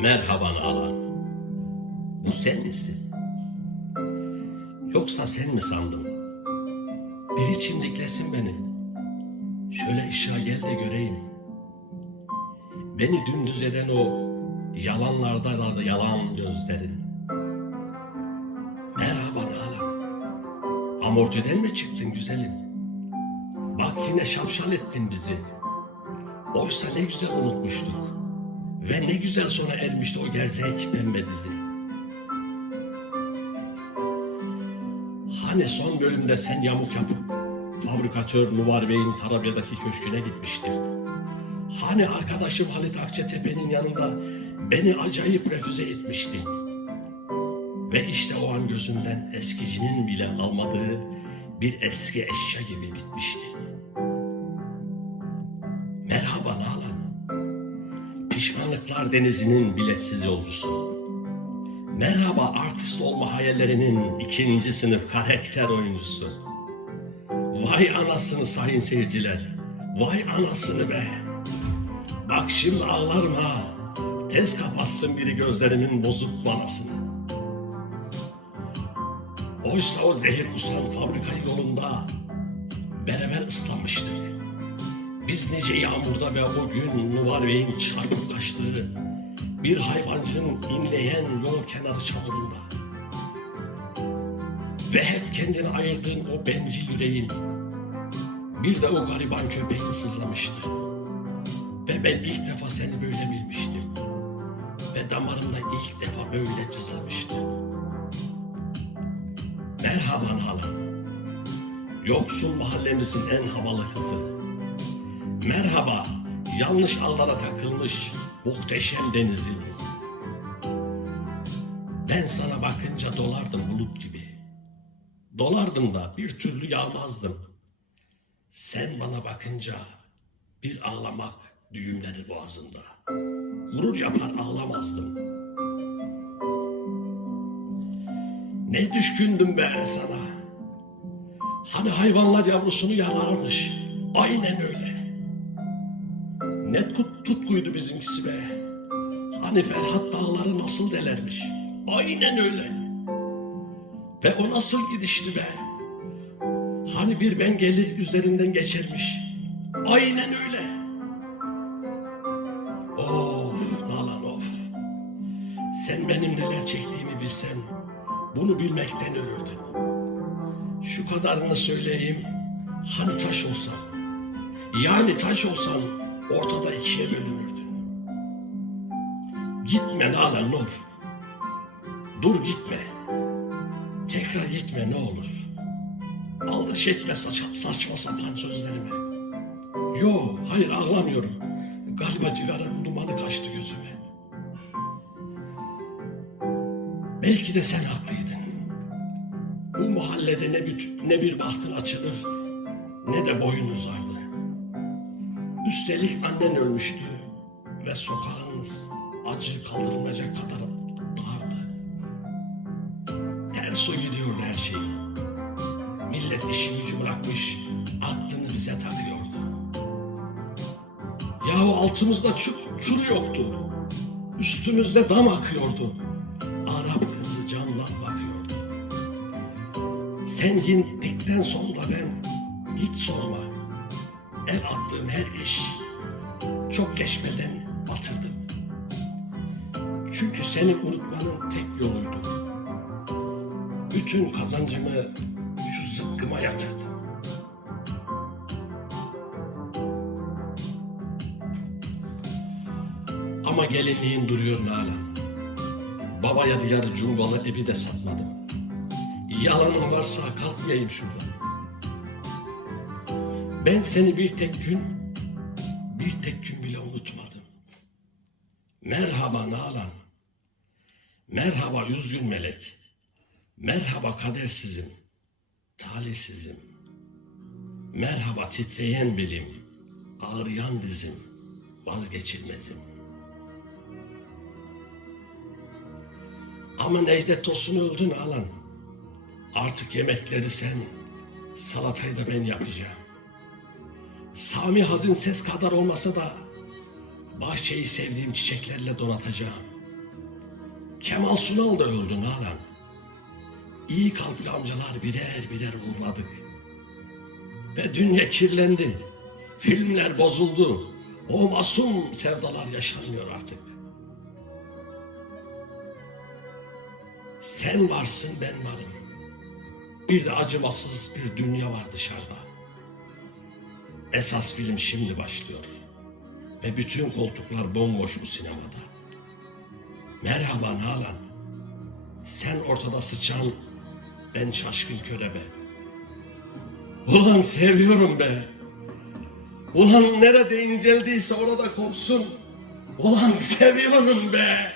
Merhaba Nalan. Bu sen misin? Yoksa sen mi sandın? Biri çimdiklesin beni. Şöyle ışığa gel de göreyim. Beni dümdüz eden o yalanlarda da yalan gözlerin. Merhaba Nalan. Amortiden mi çıktın güzelim? Bak yine şapşal ettin bizi. Oysa ne güzel unutmuştuk. Ve ne güzel sona ermişti o gerzek pembe dizi. Hani son bölümde sen yamuk yapıp fabrikatör Nuvar Bey'in Tarabya'daki köşküne gitmiştin. Hani arkadaşım Halit Akçetepe'nin yanında beni acayip refüze etmiştin. Ve işte o an gözümden eskicinin bile almadığı bir eski eşya gibi bitmişti. Pişmanlıklar denizinin biletsiz yolcusu. Merhaba artist olma hayallerinin ikinci sınıf karakter oyuncusu. Vay anasını sayın seyirciler. Vay anasını be. Bak şimdi ağlarım ha. Tez kapatsın biri gözlerimin bozuk banasını. Oysa o zehir kusan fabrika yolunda beraber ıslanmıştık. Biz nice yağmurda ve o gün Nuvar Bey'in çarpıp kaçtığı bir hayvancının inleyen yol kenarı çamurunda. Ve hep kendini ayırdığın o bencil yüreğin bir de o gariban köpeğin sızlamıştı. Ve ben ilk defa seni böyle bilmiştim. Ve damarımda ilk defa böyle çizamıştı. Merhaba Nalan. Yoksul mahallemizin en havalı kızı. Merhaba, yanlış ağlara takılmış muhteşem deniz yıldızı. Ben sana bakınca dolardım bulut gibi. Dolardım da bir türlü yağmazdım. Sen bana bakınca bir ağlamak düğümlenir boğazımda. Gurur yapar ağlamazdım. Ne düşkündüm ben sana. Hani hayvanlar yavrusunu yalarmış. Aynen öyle. Ne tut, tutkuydu bizimkisi be. Hani Ferhat dağları nasıl delermiş. Aynen öyle. Ve o nasıl gidişti be. Hani bir ben gelir üzerinden geçermiş. Aynen öyle. Of Nalan of. Sen benim neler çektiğimi bilsen bunu bilmekten ölürdün. Şu kadarını söyleyeyim. Hani taş olsam. Yani taş olsam ortada ikiye bölünürdün. Gitme Nalan Nur. Dur gitme. Tekrar gitme ne olur. Aldırış etme saç, saçma sapan sözlerime. Yo hayır ağlamıyorum. Galiba cigaranın dumanı kaçtı gözüme. Belki de sen haklıydın. Bu mahallede ne bir, ne bir bahtın açılır ne de boyun uzardı. Üstelik annen ölmüştü ve sokağınız acı kaldırılmayacak kadar dardı. Ters o gidiyordu her şey. Millet işi gücü bırakmış, aklını bize takıyordu. Yahu altımızda çul, çul yoktu. Üstümüzde dam akıyordu. Arap kızı camdan bakıyordu. Sen gittikten sonra ben hiç sorma. El attığım her iş çok geçmeden batırdım. Çünkü seni unutmanın tek yoluydu. Bütün kazancımı şu zıkkıma yatırdım. Ama gelinliğin duruyor Nalan. Babaya diyar cumbalı evi de satmadım. Yalanın varsa kalkmayayım şuradan. Ben seni bir tek gün, bir tek gün bile unutmadım. Merhaba Nalan. Merhaba üzgün melek. Merhaba kadersizim, talihsizim. Merhaba titreyen belim, ağrıyan dizim, vazgeçilmezim. Ama Necdet Tosun öldü Nalan. Artık yemekleri sen, salatayı da ben yapacağım. Sami Hazin ses kadar olmasa da bahçeyi sevdiğim çiçeklerle donatacağım. Kemal Sunal da öldü Nalan. İyi kalpli amcalar birer birer uğurladık. Ve dünya kirlendi. Filmler bozuldu. O masum sevdalar yaşanmıyor artık. Sen varsın ben varım. Bir de acımasız bir dünya var dışarıda. Esas film şimdi başlıyor. Ve bütün koltuklar bomboş bu sinemada. Merhaba Nalan. Sen ortada sıçan, ben şaşkın körebe. Ulan seviyorum be. Ulan nerede inceldiyse orada kopsun. Ulan seviyorum be.